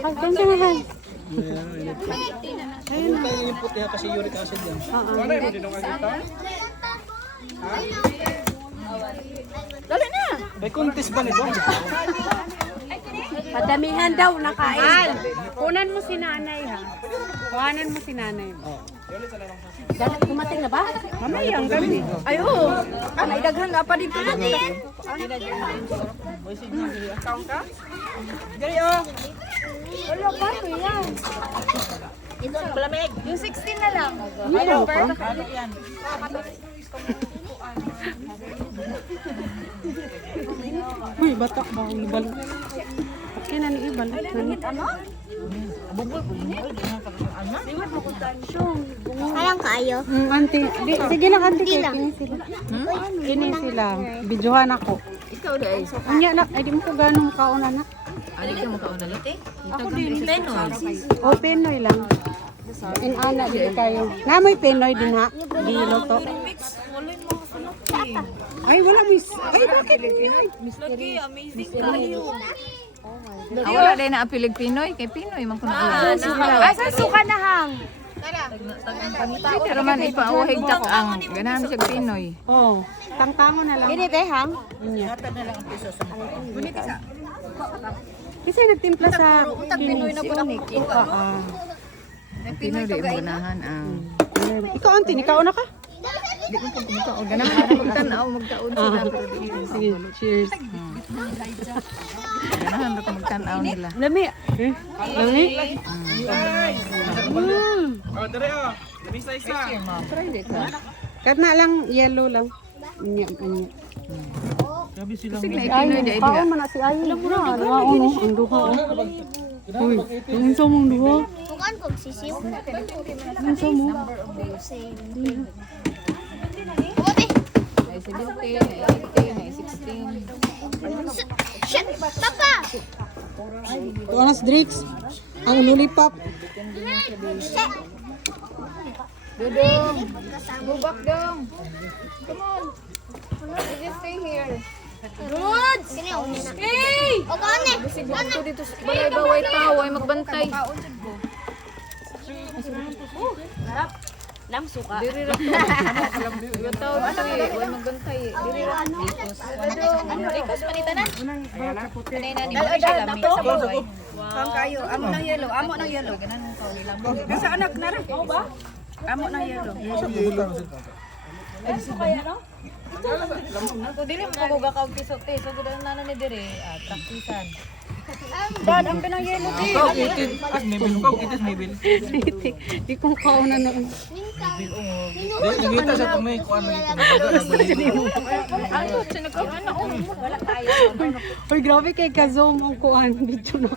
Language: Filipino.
Hagdan ka na. Ayun tayo yung puti kasi uric acid yan. Ano yung dinong agita? Dali na. May contest ba nito? Padamihan daw nakain. Kunan mo si nanay ha. Kuhanan mo si nanay. Dapat kumating na ba? Mamaya ang gabi. Ay oo. May daghan nga pa dito. Kaon ka? Dali oh. Wala pa ko yan. Palamig. Yung 16 na lang. Ano pa? Ano yan? Uy, batak ba? Ibal. Okay na ni Ibal. Ano? Parang kayo. Auntie, sige lang auntie kay kini sila. Kini sila. Videohan ako. Ikaw dahil. Unya nak, ay di mo ko ganong kauna na. Ano ka mo kauna lite? Ako din. Penoy. O Pinoy lang. In ana di kayo. Namoy Pinoy din ha. Di luto. Ay wala mis. Ay bakit? Lagi, amazing kayo. Wala din na apilig Pinoy. Kay Pinoy, man kung Ay sa suka na hang. pero man ipauhig tak ang ganahan siya Pinoy. Oh, tangtango na lang. Gini be hang. Unya. Kasi nagtimpla sa Pinoy na bunik. Pinoy di mo ganahan ang. Ikaw auntie, ikaw na ka? Di ko pag kumakaon. Ganahan ako magtanaw, magkaon sila. Pero di ko. Sige, cheers. Ganahan ako magtanaw nila. Lami. Lami? Oh, dere oh. Isa-isa. Friday ka. Kat na lang, yellow lang. Unya. Grabe sila. Kasi may Pinoy di Kaon man na si Ayo. Ano, ang duha. Uy, ang sa mong duha. Bukan kog sisiw. Ang sa mo. Buti. May 17, may 18, may 16. Shit. Papa. Ito anas Drix. Ang lollipop. Dudong! Go back dong! Come on! You just stay here. Good. Kini o na. Hey! O kani. Siguro ko dito sa balay baway tao ay magbantay. Lam suka. Diri ra to. Yung tao dito eh, ay magbantay. Diri ra. Ikos manitanan. Kanay na ni mo siya lamig sa baway. Kang kayo, amo ng yellow, amo ng yellow. Kasi anak na rin. Amo ng yellow. Ako dili mo ko gakaw piso-te. So gud na ni diri, praktisan. Dad, ang pinang yellow din. Ikaw, itit. As Maybel. Ikaw, itit Maybel. Di kong kauna noon. Ingita sa tumay kung ano ito. Ano siya nagkaon na wala tayo. Uy, grabe kay ka-zoom ang kuhan. Video na.